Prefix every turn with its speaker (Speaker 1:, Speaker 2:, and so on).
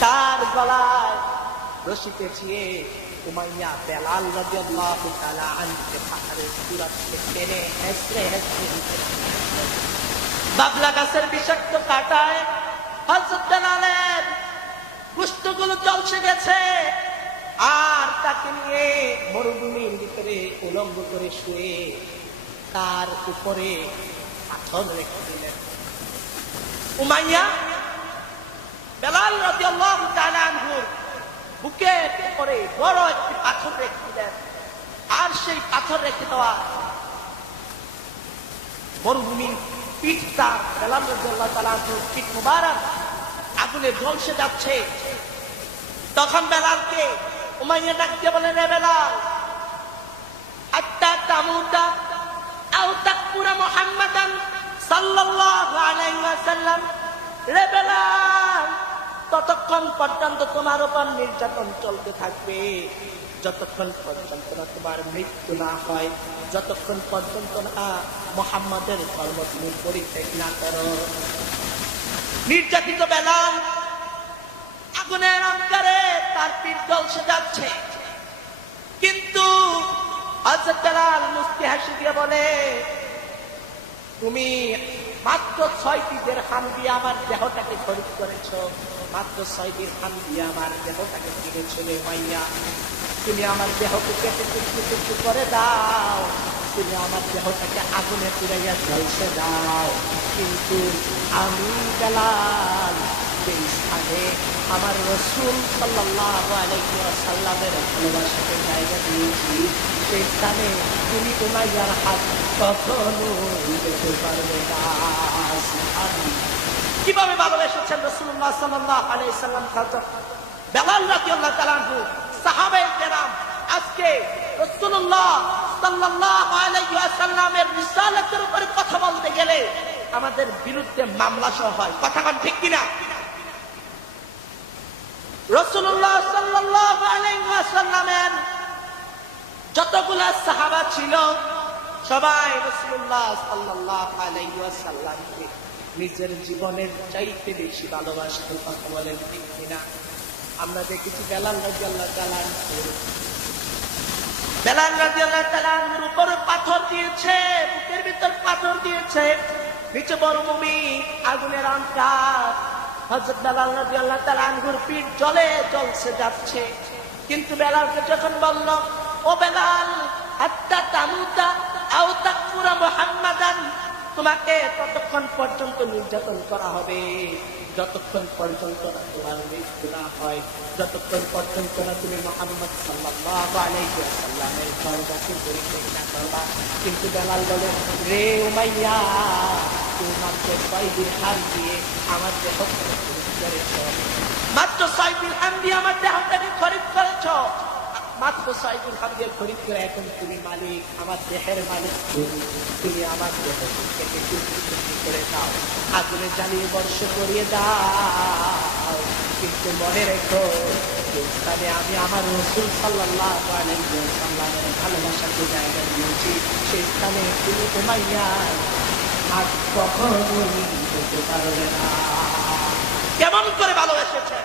Speaker 1: তার গলায় বেলাল পাহাড়ের টেনে বাবলা গাছের বিষাক্ত কাটায় চলছে গেছে। আর তাকে নিয়ে মরুভূমির ভিতরে উলঙ্গ করে শুয়ে তার উপরে পাথর রেখে দিলেন। উমাইয়া বেলাল আনহুর বুকের উপরে বড় একটি পাথর রেখে দিলেন। আর সেই পাথর রেখে দেওয়া মরুভূমির পিঠটা বেলাল রাদিয়াল্লাহু তাআলা আনহুর পিঠ মুবারক আগুনে ঝলসে যাচ্ছে। তখন বেলালকে উমাইয়া ডাকতে বলে, রে বেলাল, আত্মা তামুতা ততক্ষণ পর্যন্ত তোমার উপর নির্যাতন চলতে থাকবে। যতক্ষণ পর্যন্ত না তোমার মৃত্যু না হয়, যতক্ষণ পর্যন্ত না মোহাম্মদের ধর্ম তুমি পরিত্যাগ না করো। নির্যাতিত বেলাল আগুনের অন্ধকারে তার পিঠ জলসে যাচ্ছে। কিন্তু হযরত বেলাল মুস্তি হাসি দিয়ে বলে তুমি মাত্র ছয়টি দেড়হাম দিয়ে আমার দেহটাকে খরিদ করেছ। মাত্র ছয়টি হাম দিয়ে আমার দেহটাকে কিনেছিলে মাইয়া। তুমি আমার দেহকে কেটে টুকরো টুকরো করে দাও। তুমি আমার দেহটাকে আগুনে পুড়াইয়া ঝলসে দাও। কিন্তু আমি বেলাল, সেই স্থানে আমার রসুল ওয়াসাল্লামের ভালোবাসাকে জায়গা দিয়েছি। সেই স্থানে তুমি উমাইয়ার হাত কখনো যেতে পারবে না কীভাবে ভালোবেসেছেন রসুল্লাহ সাল্লাহ আলাই সাল্লাম বেলাল রাদিয়াল্লাহু তাআলা আনহু, সাহাবায়ে কেরাম, আজকে রসুল্লাহ রিসালাতের উপরে কথা বলতে গেলে আমাদের বিরুদ্ধে মামলা সহ হয়। কথা ঠিক কিনা? রসুল্লাহ সাল্লাল্লাহু আলাইহি ওয়াসাল্লামের যতগুলা সাহাবা ছিল সবাই রসুল্লাহ সাল্লাল্লাহু আলাইহি ওয়াসাল্লামকে নিজের জীবনের চাইতে বেশি ভালোবাসতে কথা বলেন, ঠিক কিনা? আমরা দেখেছি বেলাল রাদিয়াল্লাহু তাআলা আনহু। বেলাল রাদিয়াল্লাহু তাআলা আনহুর উপরে পাথর দিয়েছে, বুকের ভিতর পাথর দিয়েছে। নিচে মরুভূমি আগুনের আন্তার হযরত বেলাল রাদিয়াল্লাহু তাআলা আনহুর পিঠ জলে জ্বলছে, যাচ্ছে। কিন্তু বেলালকে যখন বলল, ও বেলাল আত্তা তামুতা তোমাকে ততক্ষণ পর্যন্ত নির্যাতন করা হবে। যতক্ষণ পর্যন্ত না তোমার মৃত্যু না হয়, যতক্ষণ পর্যন্ত না তুমি মোহাম্মদ দরজাকে পরিত্যাগ না করবা। কিন্তু বেলাল বলে, রে উমাইয়া তুমি মাত্র ছয় দিন হাত দিয়ে আমার দেহ মাত্র ছয় দিন হাত দিয়ে আমার করেছ মাত্র ছয় দিন হাত খরিদ করে এখন তুমি মালিক, আমার দেহের মালিক তুমি। আমার দেহ। থেকে করে দাও। আগুনে জ্বালিয়ে বর্ষ করিয়ে দাও। কিন্তু মনে রেখো যে আমি আমার রসুল সাল্লাহ সাল্লামের ভালোবাসাকে জায়গা দিয়েছি, সেই স্থানে তুমি উমাইয়া আর কখনোই যেতে পারবে না। কেমন করে ভালোবেসেছে?